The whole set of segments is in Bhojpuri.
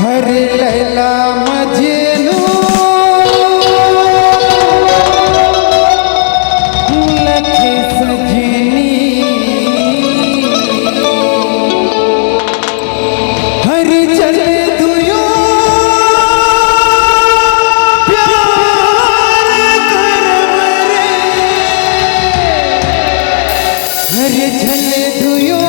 हरे लैला मजनू लखे सजनी हरे चले दुयो प्यार करवरे हरे चले दुयो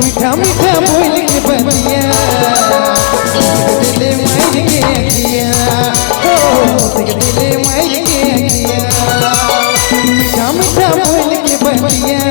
मीठा मीठा बोल के बनिया दिले मार के अखिया हो दिले मार के अखिया मीठा मीठा बोल के बनिया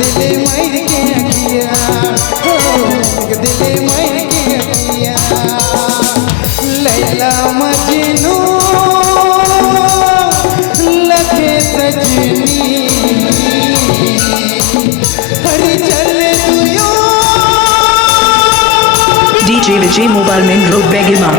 दिले मार के अखिया हो दिले मार के अखिया लैला मजनू लखे सजनी हरे चले दुयो DJ Vijay Mobile Main Road Begima